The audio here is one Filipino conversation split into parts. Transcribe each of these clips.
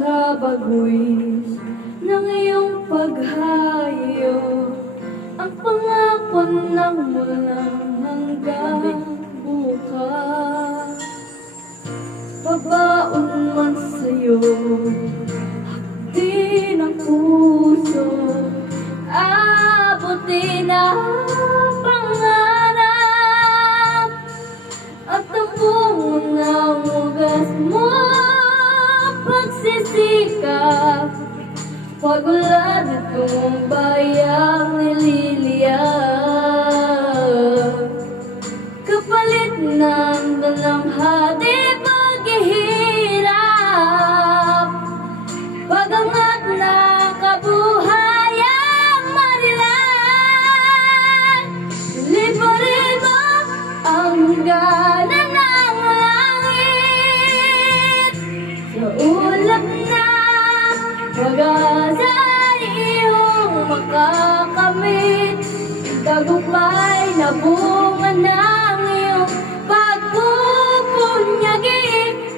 sa bagwis ng iyong paghayo, ang pangako ng walang hanggang bukas. Babaon man sa'yo, di ng puso, abutin ang pangarap at ang bunga ng ugas mo, pagsisikap, pag-ulan itong bayang nililiyak, kapalit ng dalamhati, paghihirap, pagangat ng kabuhayang marilan, liparin mo ang gana ng langit, sa ulap na pag-asa iyong makakamit, tagumpay na bunga ng iyong pagpupunyagi,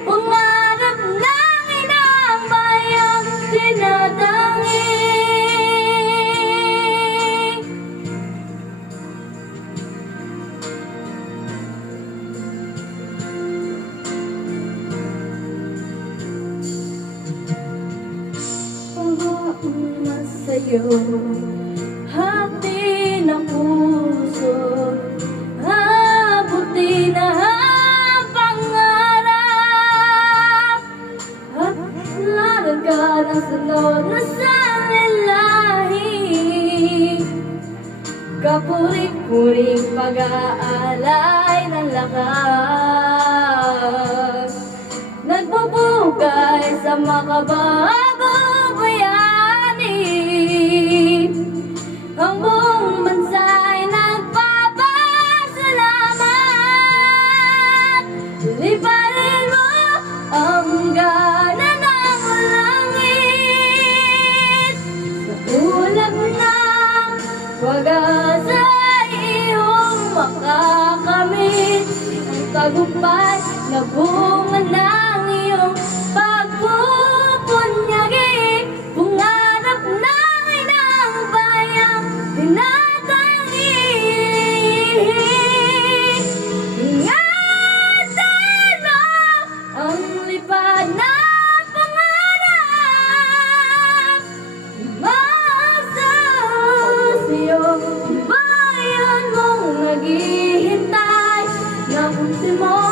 pangarap ng inang bayang tinatangi. Pabaon na sa'yo, hati ng puso, abutin na ang pangarap, at laran ka ng sunod na salilahi, kapuri-puring pag-aalay ng lakas, nagbubukay sa makabagong bayani, ang buong bansa'y nagpapasalamat, liparin mo ang gana ng langit, sa ulap ng pag-asa iyong makakamit, ang tagumpay na bunga ng iyong pagpupunyagi, pangarap ng inang bayang tinatangi. Ingatan mo ang lipad na pangarap, umasa sa'yo ang bayan mong naghihintay ng ultimo